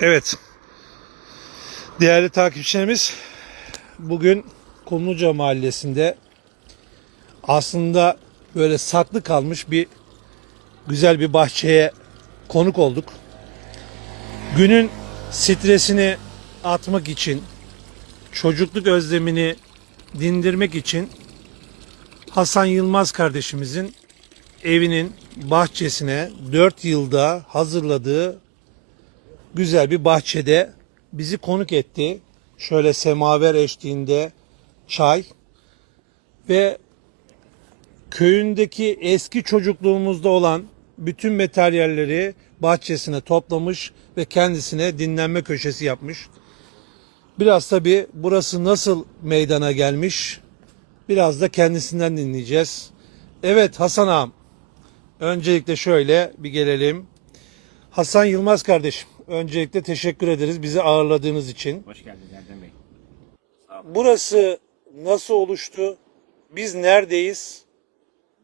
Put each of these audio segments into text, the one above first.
Evet. Değerli takipçilerimiz bugün Kumluca Mahallesi'nde aslında böyle saklı kalmış bir güzel bir bahçeye konuk olduk. Günün stresini atmak için, çocukluk özlemini dindirmek için Hasan Yılmaz kardeşimizin evinin bahçesine 4 yılda hazırladığı güzel bir bahçede bizi konuk etti. Şöyle semaver eşliğinde çay ve köyündeki eski çocukluğumuzda olan bütün materyalleri bahçesine toplamış ve kendisine dinlenme köşesi yapmış. Biraz tabi burası nasıl meydana gelmiş biraz da kendisinden dinleyeceğiz. Evet Hasan ağam öncelikle şöyle bir gelelim. Hasan Yılmaz kardeşim öncelikle teşekkür ederiz bizi ağırladığınız için. Hoş geldin Erdem Bey. Burası nasıl oluştu? Biz neredeyiz?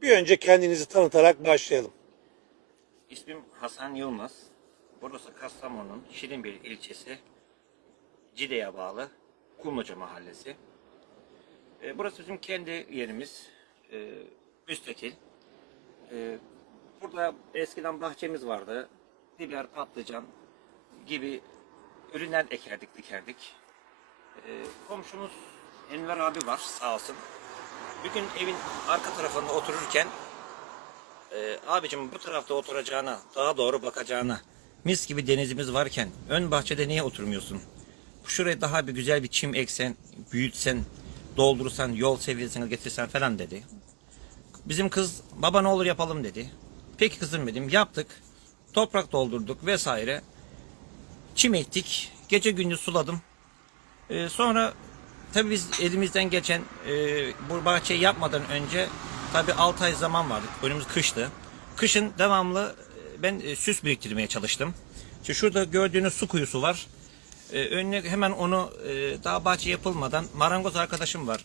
Bir önce kendinizi tanıtarak başlayalım. İsmim Hasan Yılmaz. Burası Kastamonu'nun Şirinbir ilçesi. Cide'ye bağlı Kumluca Mahallesi. Ee, burası bizim kendi yerimiz. Ee, müstakil. Ee, burada eskiden bahçemiz vardı. Biber, patlıcan gibi ürünler ekerdik, dikerdik. Ee, komşumuz Enver abi var sağ olsun. Bir gün evin arka tarafında otururken Ee, abicim bu tarafta oturacağına, daha doğru bakacağına, mis gibi denizimiz varken ön bahçede niye oturmuyorsun? Şuraya daha bir güzel bir çim eksen, büyütsen, doldursan, yol seviyesine getirsen falan dedi. Bizim kız baba ne olur yapalım dedi. Peki kızım dedim yaptık. Toprak doldurduk vesaire. Çim ektik. Gece gündüz suladım. Ee, sonra tabii biz elimizden geçen e, bu bahçeyi yapmadan önce tabii 6 ay zaman vardı. Önümüz kıştı. Kışın devamlı e, ben e, süs biriktirmeye çalıştım. İşte şurada gördüğünüz su kuyusu var. E, önüne hemen onu e, daha bahçe yapılmadan marangoz arkadaşım var.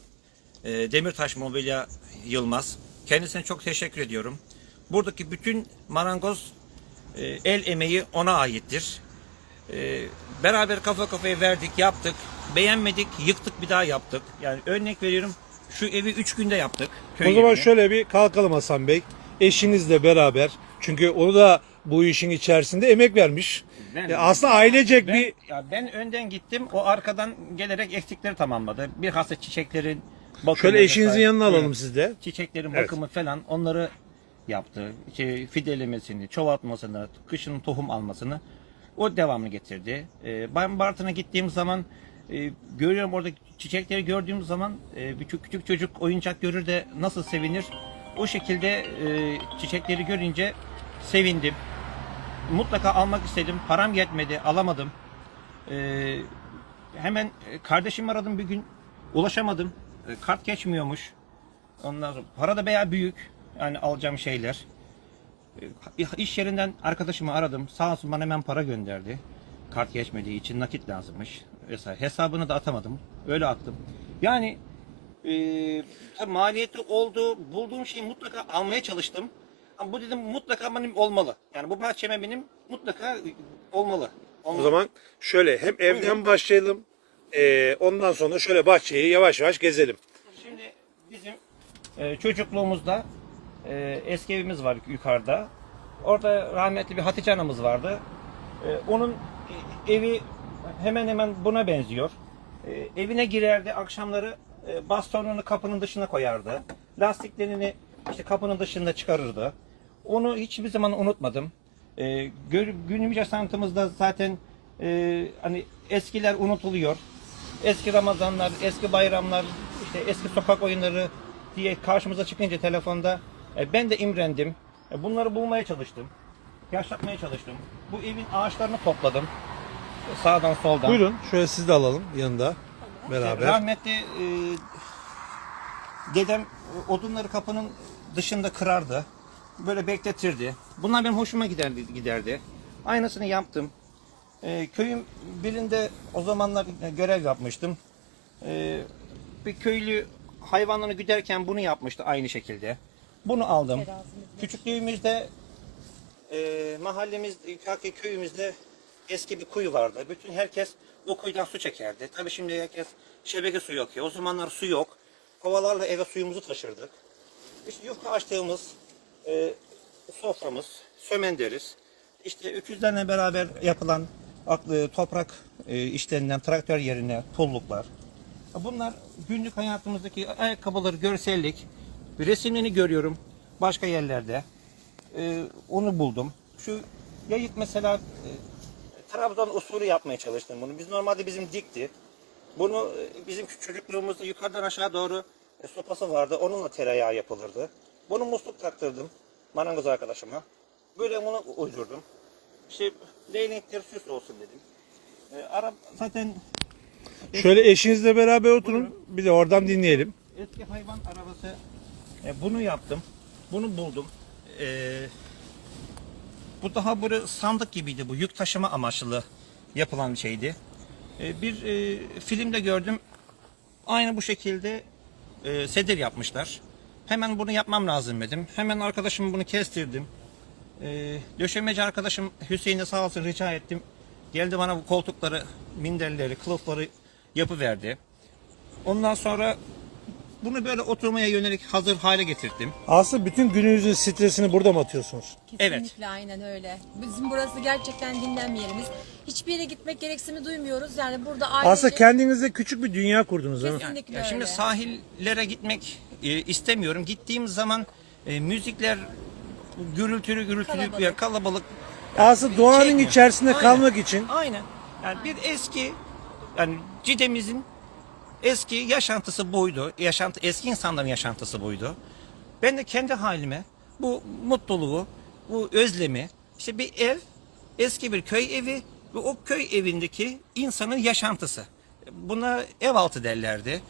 E, Demirtaş Mobilya Yılmaz. Kendisine çok teşekkür ediyorum. Buradaki bütün marangoz e, el emeği ona aittir. Ee, beraber kafa kafaya verdik, yaptık. Beğenmedik, yıktık bir daha yaptık. Yani örnek veriyorum şu evi 3 günde yaptık. köy o zaman evini. şöyle bir kalkalım Hasan Bey. Eşinizle beraber. Çünkü onu da bu işin içerisinde emek vermiş. Ben- E, aslında ailecek ben, bir ya ben önden gittim. O arkadan gelerek eksikleri tamamladı. Bir hasta çiçeklerin bakımı. şöyle eşinizin yanına alalım Evet. siz de. Çiçeklerin Evet. bakımı falan onları yaptı. İşte fidelemesini, çoğaltmasını, kışın tohum almasını o devamlı getirdi. Ee, ben Bartın'a gittiğim zaman e, görüyorum orada çiçekleri gördüğüm zaman e, küçük, çocuk oyuncak görür de nasıl sevinir. O şekilde e, çiçekleri görünce sevindim. Mutlaka almak istedim. Param yetmedi, alamadım. Ee, hemen e, kardeşimi aradım bir gün. Ulaşamadım. E, kart geçmiyormuş. Ondan sonra para da bayağı büyük. Yani alacağım şeyler. E, iş yerinden arkadaşımı aradım. Sağ olsun bana hemen para gönderdi. Kart geçmediği için nakit lazımmış. Vesaire. Hesabını da atamadım. Öyle attım. Yani e, tabii oldu. Bulduğum şeyi mutlaka almaya çalıştım. Ama bu dedim mutlaka benim olmalı. Yani bu bahçeme benim mutlaka olmalı. O Olmalı. zaman şöyle hem evden başlayalım. e, ondan sonra şöyle bahçeyi yavaş yavaş gezelim. Şimdi bizim e, çocukluğumuzda e, eski evimiz var yukarıda. Orada rahmetli bir Hatice anamız vardı. E, onun evi hemen hemen buna benziyor. E, evine girerdi akşamları e, bastonunu kapının dışına koyardı. Lastiklerini işte kapının dışında çıkarırdı. Onu hiçbir zaman unutmadım. E, günümüz yaşantımızda zaten e, hani eskiler unutuluyor. Eski Ramazanlar, eski bayramlar, işte eski sokak oyunları diye karşımıza çıkınca telefonda e, ben de imrendim. E, bunları bulmaya çalıştım. Yaşatmaya çalıştım. Bu evin ağaçlarını topladım. E, Sağdan soldan. Buyurun şöyle siz de alalım yanında beraber. Rahmetli e, dedem odunları kapının dışında kırardı. Böyle bekletirdi. Bunlar benim hoşuma giderdi. giderdi. Aynısını yaptım. E, köyün birinde o zamanlar görev yapmıştım. E, bir köylü hayvanlarını güderken bunu yapmıştı aynı şekilde. Bunu aldım. Küçüklüğümüzde e, mahallemiz, köyümüzde eski bir kuyu vardı. Bütün herkes o kuyudan su çekerdi. Tabii şimdi herkes şebeke suyu akıyor. O zamanlar su yok. Kovalarla eve suyumuzu taşırdık. İşte yufka açtığımız e, soframız, sömen deriz. İşte öküzlerle beraber yapılan aklı, toprak e, işlerinden traktör yerine pulluklar. Bunlar günlük hayatımızdaki ayakkabıları, görsellik. Resimlerini görüyorum başka yerlerde. E, onu buldum. Şu yayık mesela e, Trabzon usulü yapmaya çalıştım bunu. Biz normalde bizim dikti. Bunu e, bizim çocukluğumuzda yukarıdan aşağı doğru e, sopası vardı. Onunla tereyağı yapılırdı. Bunu musluk taktırdım marangoz arkadaşıma. Böyle bunu uydurdum. İşte değnekler süs olsun dedim. E, Arap zaten Şöyle eşinizle beraber oturun. Bir de oradan dinleyelim. eski hayvan arabası. E, bunu yaptım. Bunu buldum. E, bu daha böyle sandık gibiydi bu. Yük taşıma amaçlı yapılan bir şeydi. E, bir e, filmde gördüm. Aynı bu şekilde e, sedir yapmışlar. Hemen bunu yapmam lazım dedim. Hemen arkadaşım bunu kestirdim. E, döşemeci arkadaşım Hüseyin'e sağ olsun rica ettim. Geldi bana bu koltukları, minderleri, kılıfları yapıverdi. Ondan sonra bunu böyle oturmaya yönelik hazır hale getirdim. Aslında bütün gününüzün stresini burada mı atıyorsunuz? Evet. Kesinlikle aynen öyle. Bizim burası gerçekten dinlenme yerimiz. Hiçbir yere gitmek gereksimi duymuyoruz. Yani burada ailece... Aslında kendinize küçük bir dünya kurdunuz değil mi? Kesinlikle Ya öyle. şimdi sahillere gitmek e, istemiyorum. Gittiğim zaman e, müzikler gürültülü gürültülü Kalabalık. ya kalabalık. Aslında doğanın Çekmiyor. içerisinde Aynen. kalmak için Aynen. Yani bir eski yani Cide'mizin eski yaşantısı buydu. Yaşantı eski insanların yaşantısı buydu. Ben de kendi halime bu mutluluğu, bu özlemi işte bir ev, eski bir köy evi ve o köy evindeki insanın yaşantısı. Buna ev altı derlerdi.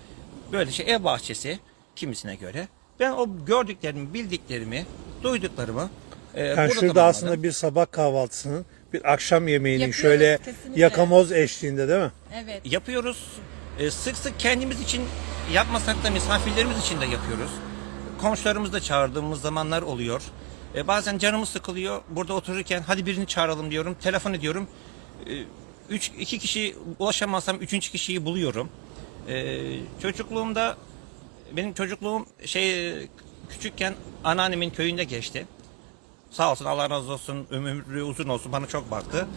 Böyle şey ev bahçesi kimisine göre. Ben o gördüklerimi, bildiklerimi, duyduklarımı e, yani burada şurada aslında bir sabah kahvaltısının, bir akşam yemeğinin Yapıyoruz, şöyle kesinlikle. yakamoz eşliğinde değil mi? Evet. yapıyoruz. E, sık sık kendimiz için yapmasak da misafirlerimiz için de yapıyoruz. Komşularımızı da çağırdığımız zamanlar oluyor. E, bazen canımız sıkılıyor. Burada otururken hadi birini çağıralım diyorum. Telefon ediyorum. E, üç, iki kişi ulaşamazsam üçüncü kişiyi buluyorum. E, çocukluğumda benim çocukluğum şey küçükken anneannemin köyünde geçti. Sağ olsun Allah razı olsun ömrü uzun olsun bana çok baktı.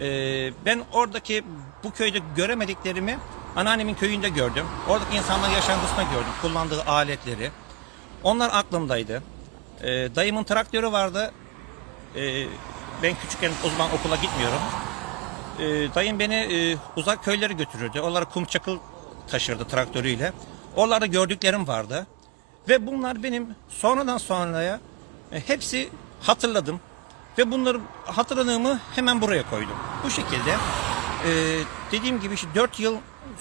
Ee, ben oradaki bu köyde göremediklerimi anneannemin köyünde gördüm. Oradaki insanların yaşantısında gördüm. Kullandığı aletleri. Onlar aklımdaydı. Ee, dayımın traktörü vardı. Ee, ben küçükken o zaman okula gitmiyorum. Ee, dayım beni e, uzak köylere götürürdü. Oralara kum çakıl taşırdı traktörüyle. Oralarda gördüklerim vardı. Ve bunlar benim sonradan sonraya e, hepsi hatırladım. Ve bunları hatırladığımı hemen buraya koydum. Bu şekilde e, dediğim gibi işte 4 yıl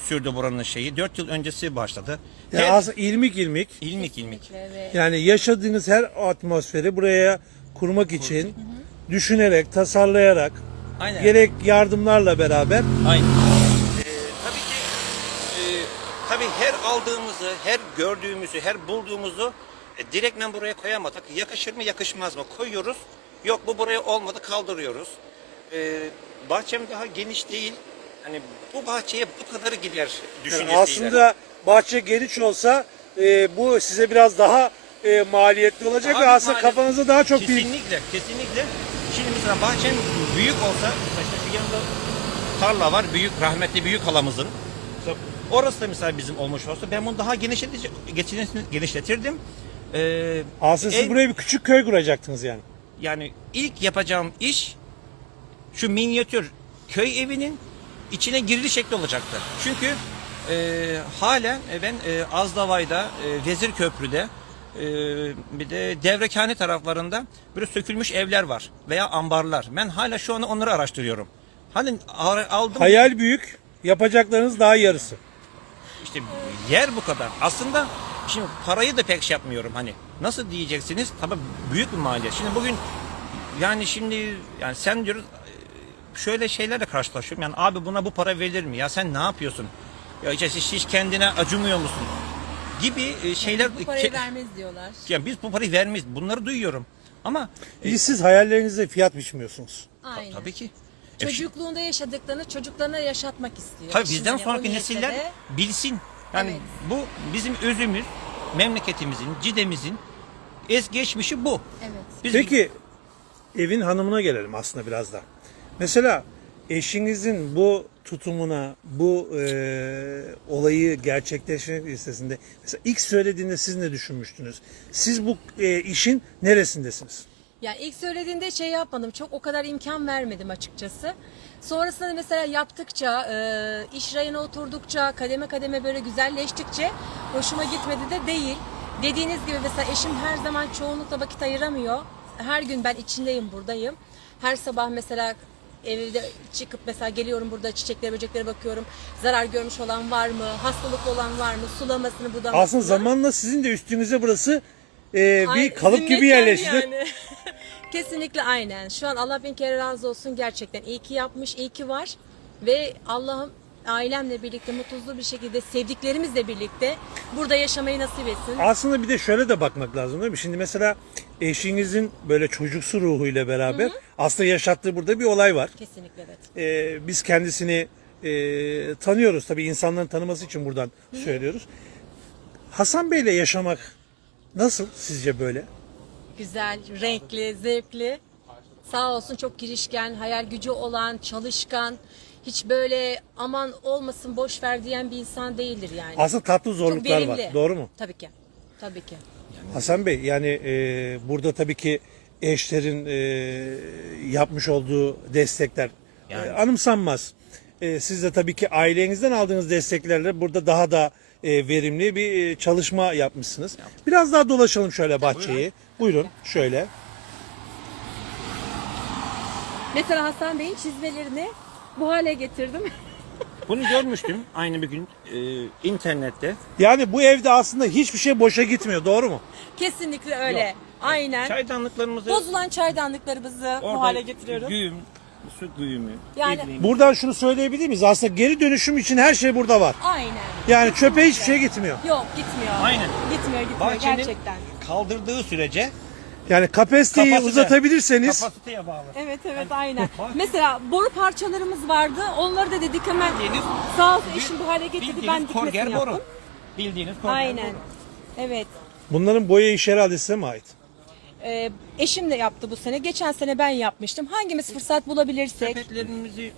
sürdü buranın şeyi. 4 yıl öncesi başladı. Yani Her- aslında ilmik ilmik ilmik ilmik. Evet. yani yaşadığınız her atmosferi buraya kurmak için düşünerek, tasarlayarak, Aynen. gerek yardımlarla beraber Aynen. Ee, tabii ki e, tabii her aldığımızı, her gördüğümüzü, her bulduğumuzu e, direktmen buraya koyamadık. Yakışır mı, yakışmaz mı? Koyuyoruz. Yok bu buraya olmadı, kaldırıyoruz. Ee, bahçem daha geniş değil. Hani bu bahçeye bu kadarı gider Yani düşüncesiyle. aslında bahçe geniş olsa e, bu size biraz daha e, maliyetli olacak Daha ve bir aslında maliyet- kafanızda daha çok büyük. Kesinlikle, kesinlikle. Şimdi mesela bahçem büyük olsa, mesela şu yanında tarla var, büyük rahmetli büyük halamızın. Orası da mesela bizim olmuş olsa ben bunu daha genişletici, genişletirdim. Ee, Aslında siz en- buraya bir küçük köy kuracaktınız yani. yani ilk yapacağım iş şu minyatür köy evinin içine girili şekli olacaktı. Çünkü e, halen e, ben e, Azdavay'da, e, Vezir Köprü'de e, bir de Devrekhane taraflarında böyle sökülmüş evler var veya ambarlar. Ben hala şu an onları araştırıyorum. Hani aldım Hayal büyük, yapacaklarınız daha yarısı. işte yer bu kadar. Aslında şimdi parayı da pek şey yapmıyorum hani. Nasıl diyeceksiniz? Tabii büyük bir maliyet. Şimdi bugün yani şimdi yani sen diyoruz şöyle şeylerle karşılaşıyorum. Yani abi buna bu para verilir mi? Ya sen ne yapıyorsun? Ya hiç, hiç, hiç kendine acımıyor musun? Gibi e, şeyler. Bu parayı vermez diyorlar. yani biz bu parayı vermeyiz. Bunları duyuyorum. Ama e, siz hayallerinizde fiyat biçmiyorsunuz. Aynen. tabii ki. Çocukluğunda yaşadıklarını çocuklarına yaşatmak istiyor. Tabii bizden o sonraki nesiller de- bilsin. Yani Evet. bu bizim özümüz, memleketimizin, cidemizin es geçmişi bu. Evet. Biz Peki evin hanımına gelelim aslında biraz da. Mesela eşinizin bu tutumuna, bu e, olayı gerçekleştirmek listesinde mesela ilk söylediğinde siz ne düşünmüştünüz? Siz bu e, işin neresindesiniz? Yani ilk söylediğinde şey yapmadım. Çok o kadar imkan vermedim açıkçası. Sonrasında mesela yaptıkça, e, iş rayına oturdukça, kademe kademe böyle güzelleştikçe hoşuma gitmedi de değil. Dediğiniz gibi mesela eşim her zaman çoğunlukla vakit ayıramıyor. Her gün ben içindeyim, buradayım. Her sabah mesela evde çıkıp mesela geliyorum burada çiçeklere, böceklere bakıyorum. Zarar görmüş olan var mı? Hastalıklı olan var mı? Sulamasını, budamasını. Aslında zamanla sizin de üstünüze burası e, Ay, bir kalıp zimmetler gibi yerleşti. yani. Kesinlikle aynen. Şu an Allah bin kere razı olsun gerçekten. İyi ki yapmış, iyi ki var. Ve Allah'ım ailemle birlikte mutlu bir şekilde sevdiklerimizle birlikte burada yaşamayı nasip etsin. Aslında bir de şöyle de bakmak lazım değil mi? Şimdi mesela eşinizin böyle çocuksu ruhuyla beraber aslında yaşattığı burada bir olay var. Kesinlikle evet. Ee, biz kendisini e, tanıyoruz. Tabii insanların tanıması için buradan söylüyoruz. Hasan Bey'le yaşamak nasıl sizce böyle? Güzel, renkli, zevkli. Sağ olsun çok girişken, hayal gücü olan, çalışkan. Hiç böyle aman olmasın boş ver diyen bir insan değildir yani. Aslında tatlı zorluklar var. Doğru mu? Tabii ki. Tabii ki. Hasan Bey yani e, burada tabii ki eşlerin e, yapmış olduğu destekler Yani. e, anımsanmaz. E, siz de tabii ki ailenizden aldığınız desteklerle burada daha da e, verimli bir e, çalışma yapmışsınız. Biraz daha dolaşalım şöyle bahçeyi. Buyurun şöyle. Mesela Hasan Bey'in çizmelerini bu hale getirdim. Bunu görmüştüm aynı bir gün e, internette. Yani bu evde aslında hiçbir şey boşa gitmiyor doğru mu? Kesinlikle öyle. Yok. Aynen. Çaydanlıklarımızı Bozulan çaydanlıklarımızı bu hale getiriyorum. Güğüm, su güğümü, Yani- ibriğim. Buradan şunu söyleyebilir miyiz? Aslında geri dönüşüm için her şey burada var. Aynen. Yani çöpe hiçbir şey gitmiyor. Yok gitmiyor. Aynen. Gitmiyor gitmiyor Bahçenin gerçekten. kaldırdığı sürece Yani kapasiteyi Kapasite. uzatabilirseniz kapasiteye bağlı. Evet evet aynen. Mesela boru parçalarımız vardı. Onları da dedik hemen Bildiğiniz- sağ olsun eşim bu hale getirdi. Ben Bildiğiniz dikmesini korger yaptım. boru. Bildiğiniz korger Aynen. boru. Evet. bunların boya işi herhalde size mi ait? Ee, eşim de yaptı bu sene. Geçen sene ben yapmıştım. Hangimiz fırsat bulabilirsek. Sepetlerimizi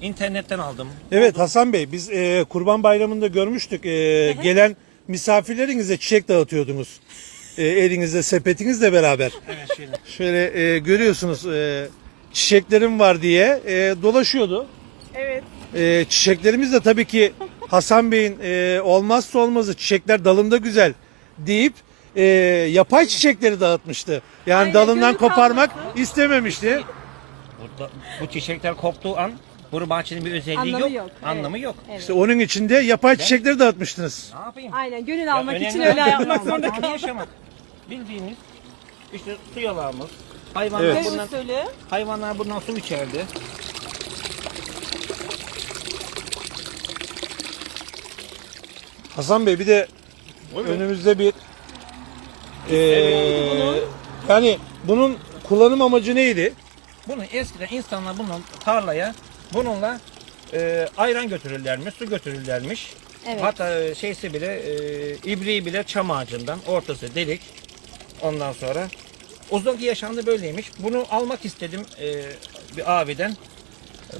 internetten aldım. Evet Hasan Bey biz e, Kurban Bayramı'nda görmüştük. E, gelen misafirlerinize çiçek dağıtıyordunuz. E, elinizde sepetinizle beraber. Evet şöyle. Şöyle e, görüyorsunuz e, çiçeklerim var diye e, dolaşıyordu. Evet. E, çiçeklerimiz de tabii ki Hasan Bey'in e, olmazsa olmazı çiçekler dalında güzel deyip e, yapay çiçekleri dağıtmıştı. Yani Aynen, dalından gönül koparmak kalmasın. istememişti. Burada, bu çiçekler koptuğu an bu bahçenin bir özelliği Anlamı yok. yok, evet. Anlamı yok. Evet. İşte onun için de yapay çiçekleri dağıtmıştınız. Ne yapayım? Aynen gönül Ya almak için öyle yapmak zorunda anı kaldım. Bildiğiniz işte su yalağımız. Hayvanlar Evet. bundan, usulü. hayvanlar bundan su içerdi. Hasan Bey bir de önümüzde bir eee, yani bunun kullanım amacı neydi? Bunu eskiden insanlar bunun tarlaya bununla e, ayran götürürlermiş, su götürürlermiş. Evet. Hatta e, şeysi bile e, ibriği bile çam ağacından ortası delik. Ondan sonra uzunki yaşandı böyleymiş. Bunu almak istedim e, bir abiden.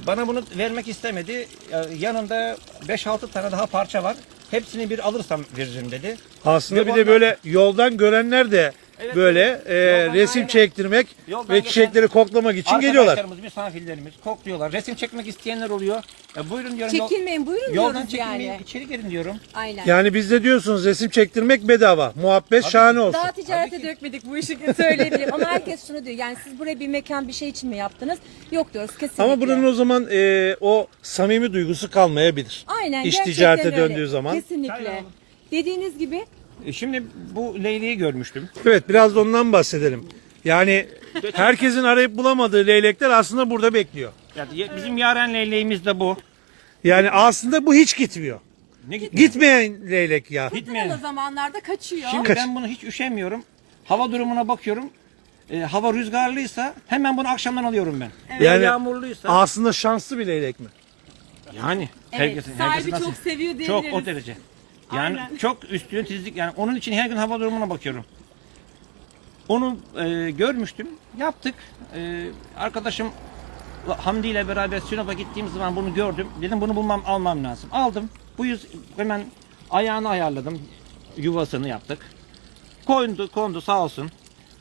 Bana bunu vermek istemedi. Ya, Yanında 5-6 tane daha parça var. Hepsini bir alırsam veririm dedi. Aslında Ve bir de ondan- böyle yoldan görenler de böyle Yoldan resim aynen. çektirmek Yoldan ve geçen çiçekleri koklamak için geliyorlar. Arkadaşlarımız, misafirlerimiz kokluyorlar. Resim çekmek isteyenler oluyor. Ya buyurun diyorum. yol- Çekilmeyin buyurun Yoldan diyoruz çekilmeyin, yani. içeri girin diyorum. Aynen. Yani biz de diyorsunuz resim çektirmek bedava. Muhabbet şahane olsun. Daha ticarete dökmedik bu işi söyleyebilirim. Ama herkes şunu diyor. Yani siz buraya bir mekan bir şey için mi yaptınız? Yok diyoruz kesinlikle. Ama bunun o zaman eee, o samimi duygusu kalmayabilir. Aynen İş gerçekten ticarete öyle. döndüğü zaman. Kesinlikle. Dediğiniz gibi E, Şimdi bu leyleği görmüştüm. Evet biraz da ondan bahsedelim. Yani herkesin arayıp bulamadığı leylekler aslında burada bekliyor. Yani ye- bizim yaren leyleğimiz de bu. Yani aslında bu hiç gitmiyor. Ne gitmiyor? Gitmeyen leylek ya. Gitmeyen. o zamanlarda kaçıyor. Şimdi Kaç? ben bunu hiç üşemiyorum. Hava durumuna bakıyorum. e, hava rüzgarlıysa hemen bunu akşamdan alıyorum ben. Yani Yani yağmurluysa Aslında şanslı bir leylek mi? yani Evet, herkesin, sahibi herkesin nasıl- çok seviyor Çok diyebiliriz. o derece. Yani Aynen. çok üstüne tizlik yani onun için her gün hava durumuna bakıyorum. Onu e, görmüştüm. Yaptık. E, arkadaşım Hamdi ile beraber Sinop'a gittiğim zaman bunu gördüm. Dedim bunu bulmam almam lazım. Aldım. Bu yüz hemen ayağını ayarladım. Yuvasını yaptık. Kondu, kondu sağ olsun.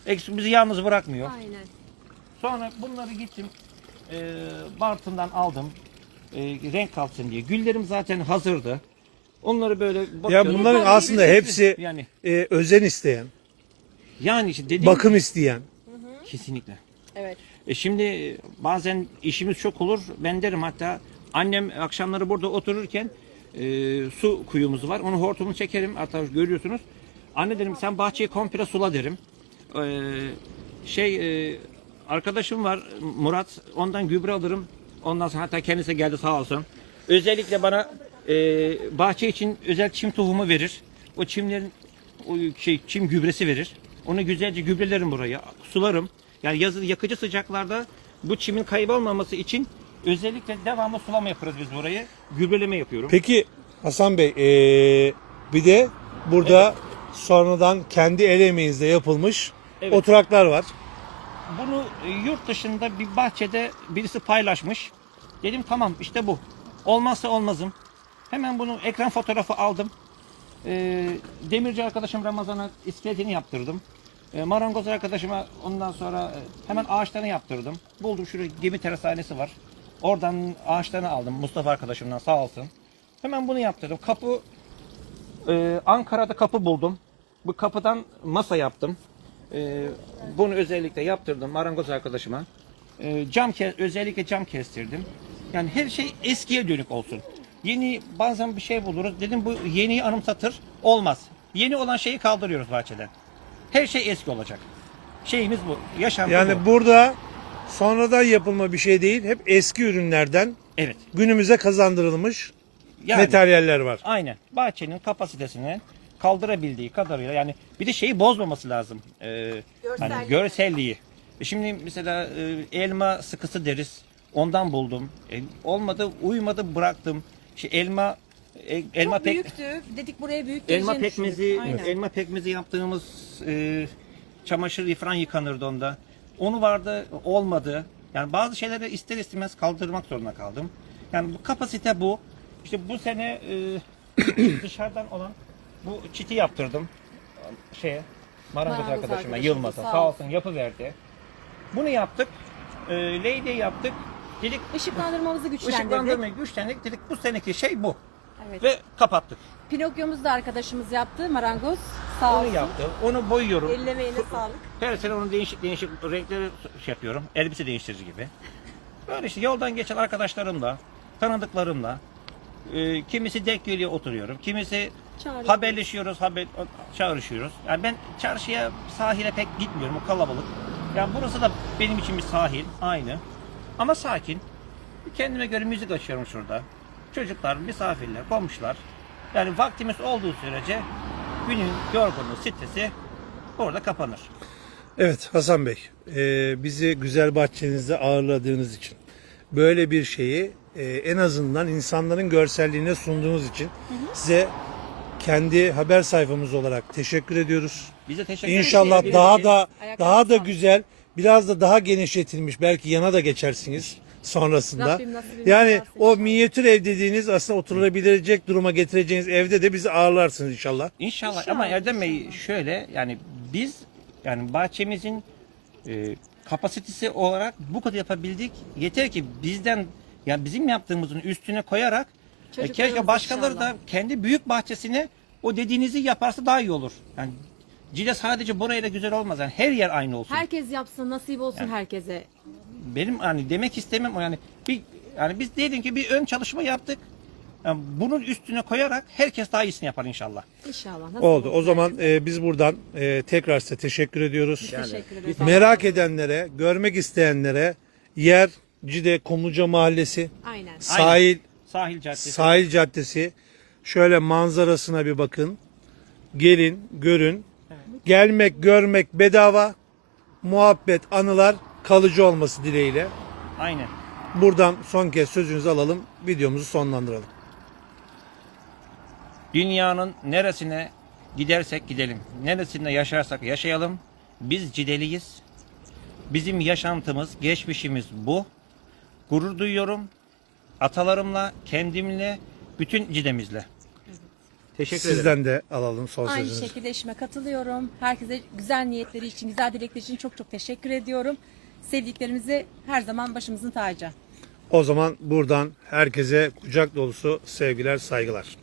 Eksik bizi yalnız bırakmıyor. Aynen. Sonra bunları gittim e, Bartın'dan aldım. E, renk kalsın diye. Güllerim zaten hazırdı. Onları böyle Ya bakıyorum. bunların Tabii, aslında hepsi yani e, özen isteyen, yani işte dediğim bakım isteyen. kesinlikle. Evet. E şimdi bazen işimiz çok olur. Ben derim hatta annem akşamları burada otururken e, su kuyumuz var. Onu hortumunu çekerim. Hatta görüyorsunuz. Anne derim sen bahçeyi komple sula derim. E, şey e, arkadaşım var Murat. Ondan gübre alırım. Ondan sonra hatta kendisi geldi sağ olsun. Özellikle bana e, bahçe için özel çim tohumu verir. O çimlerin o şey çim gübresi verir. Onu güzelce gübrelerim buraya. Sularım. Yani yazın yakıcı sıcaklarda bu çimin kaybolmaması için özellikle devamlı sulama yaparız biz burayı. Gübreleme yapıyorum. Peki Hasan Bey e, bir de burada sonradan kendi el emeğinizle yapılmış Evet. oturaklar var. Bunu e, yurt dışında bir bahçede birisi paylaşmış. Dedim tamam işte bu. Olmazsa olmazım. Hemen bunu ekran fotoğrafı aldım. E, demirci arkadaşım Ramazan'a iskeletini yaptırdım. E, marangoz arkadaşıma ondan sonra e, hemen ağaçlarını yaptırdım. Buldum şurada gemi terashanesi var. Oradan ağaçlarını aldım Mustafa arkadaşımdan sağ olsun. Hemen bunu yaptırdım. Kapı ee, Ankara'da kapı buldum. Bu kapıdan masa yaptım. Ee, bunu özellikle yaptırdım marangoz arkadaşıma. Ee, cam özellikle cam kestirdim. Yani her şey eskiye dönük olsun. Yeni bazen bir şey buluruz. Dedim bu yeniyi anımsatır. Olmaz. Yeni olan şeyi kaldırıyoruz bahçeden. Her şey eski olacak. Şeyimiz bu. Yaşantı Yani bu. burada sonradan yapılma bir şey değil. Hep eski ürünlerden Evet. günümüze kazandırılmış Yani, materyaller var. Aynen. Bahçenin kapasitesini kaldırabildiği kadarıyla yani bir de şeyi bozmaması lazım. Ee, Görselliği. hani görselliği. E Şimdi mesela e, elma sıkısı deriz. Ondan buldum. E, olmadı, uymadı bıraktım. İşte elma e, elma Çok pek büyüktü. Dedik buraya büyük elma geleceğini pekmezi düşündük. Aynen. elma pekmezi yaptığımız e, çamaşır yıfran yıkanırdı onda. Onu vardı, olmadı. Yani bazı şeyleri ister istemez kaldırmak zorunda kaldım. Yani bu kapasite bu. İşte bu sene e, dışarıdan olan bu çiti yaptırdım şeye marangoz Marangoz arkadaşıma arkadaşımıza, Yılmaz'a sağ sağ olsun. olsun yapı verdi. Bunu yaptık. E, Leydi'yi yaptık. Dedik Işıklandırmamızı güçlendirdik. ışıklandırmayı güçlendik. Dedik bu seneki şey bu. Evet. Ve kapattık. Pinokyo'muz da arkadaşımız yaptı. Marangoz. Sağ Onu olsun. yaptı. Onu boyuyorum. Eline emeğine sağlık. Her sene onun değişik değişik renkleri şey yapıyorum. Elbise değiştirici gibi. Böyle işte yoldan geçen arkadaşlarımla, tanıdıklarımla, e, kimisi denk geliyor oturuyorum. Kimisi Çağırıyor. haberleşiyoruz, haber çağrışıyoruz. Yani ben çarşıya, sahile pek gitmiyorum. O kalabalık. Yani burası da benim için bir sahil. Aynı. Ama sakin. Kendime göre müzik açıyorum şurada. Çocuklar, misafirler, komşular. Yani vaktimiz olduğu sürece günün yorgunluğu, stresi orada kapanır. Evet Hasan Bey, e, bizi güzel bahçenizde ağırladığınız için, böyle bir şeyi e, en azından insanların görselliğine sunduğunuz için size kendi haber sayfamız olarak teşekkür ediyoruz. Bize teşekkür. İnşallah daha da daha da güzel, biraz da daha genişletilmiş, belki yana da geçersiniz sonrasında. Yani o inşallah. minyatür ev dediğiniz aslında oturulabilecek duruma getireceğiniz evde de bizi ağırlarsınız inşallah. İnşallah. İnşallah, ama Erdem Bey şöyle yani biz yani bahçemizin e, kapasitesi olarak bu kadar yapabildik. Yeter ki bizden yani bizim yaptığımızın üstüne koyarak e, keşke başkaları da inşallah. kendi büyük bahçesine o dediğinizi yaparsa daha iyi olur. Yani Cile sadece burayla güzel olmaz. Yani her yer aynı olsun. Herkes yapsın, nasip olsun herkese. Benim hani demek istemem o yani bir yani biz diyelim ki bir ön çalışma yaptık. Yani bunun üstüne koyarak herkes daha iyisini yapar inşallah. İnşallah. nasip Oldu. olsun O zaman herkese. e, biz buradan e, tekrar size teşekkür ediyoruz. Teşekkür ederiz. Merak edenlere, görmek isteyenlere yer Cide Kumluca Mahallesi, Aynen. sahil Sahil Caddesi. sahil caddesi. Şöyle manzarasına bir bakın. Gelin, görün. Gelmek, görmek bedava. muhabbet, anılar kalıcı olması dileğiyle. Aynen. Buradan son kez sözünüzü alalım. Videomuzu sonlandıralım. Dünyanın neresine gidersek gidelim, neresinde yaşarsak yaşayalım, biz Cideliyiz. Bizim yaşantımız, geçmişimiz bu. Gurur duyuyorum. Atalarımla, kendimle, bütün Cidemizle. Teşekkür ederim. Sizden de alalım son Aynı sözünüzü. şekilde eşime katılıyorum. Herkese güzel niyetleri için, güzel dilekleri için çok çok teşekkür ediyorum. Sevdiklerimizi her zaman başımızın tacı. O zaman buradan herkese kucak dolusu sevgiler, saygılar.